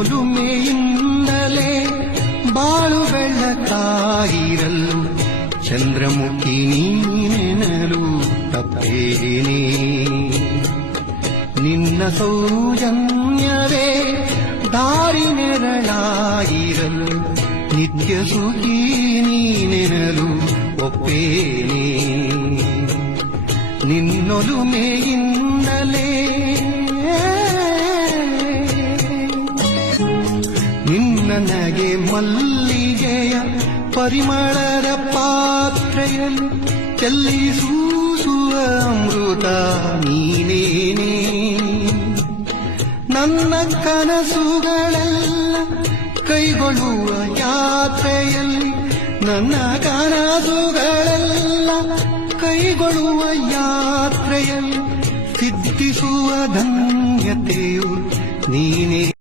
ನಿನ್ನೊಲುಮೆಯಿಂದಲೇ ಬಾಳು ಬೆಳಕಾಗಿರಲು ಚಂದ್ರಮುಖಿ ನೀನೆನಲು ತಪ್ಪೇನೆ. ನಿನ್ನ ಸೌಜನ್ಯವೇ ದಾರಿ ನೆರಳಾಗಿರಲು ನಿತ್ಯ ಸುಖಿ ನೀನೆನಲು ಒಪ್ಪೇನೆ. ನಿನ್ನೊಲುಮೆಯಿಂದಲೇ ನಿನ್ನನಗೆ ಮಲ್ಲಿಗೆಯ ಪರಿಮಳದ ಪಾತ್ರೆಯಲ್ಲಿ ಚೆಲ್ಲಿಸೂಸುವ ಅಮೃತ ನೀನೇನೆ. ನನ್ನ ಕನಸುಗಳೆಲ್ಲ ಕೈಗೊಳ್ಳುವ ಯಾತ್ರೆಯಲ್ಲಿ ನನ್ನ ಕನಸುಗಳೆಲ್ಲ ಕೈಗೊಳ್ಳುವ ಯಾತ್ರೆಯಲ್ಲಿ ಸಿದ್ಧಿಸುವ ಧನ್ಯತೆಯು ನೀನೇ.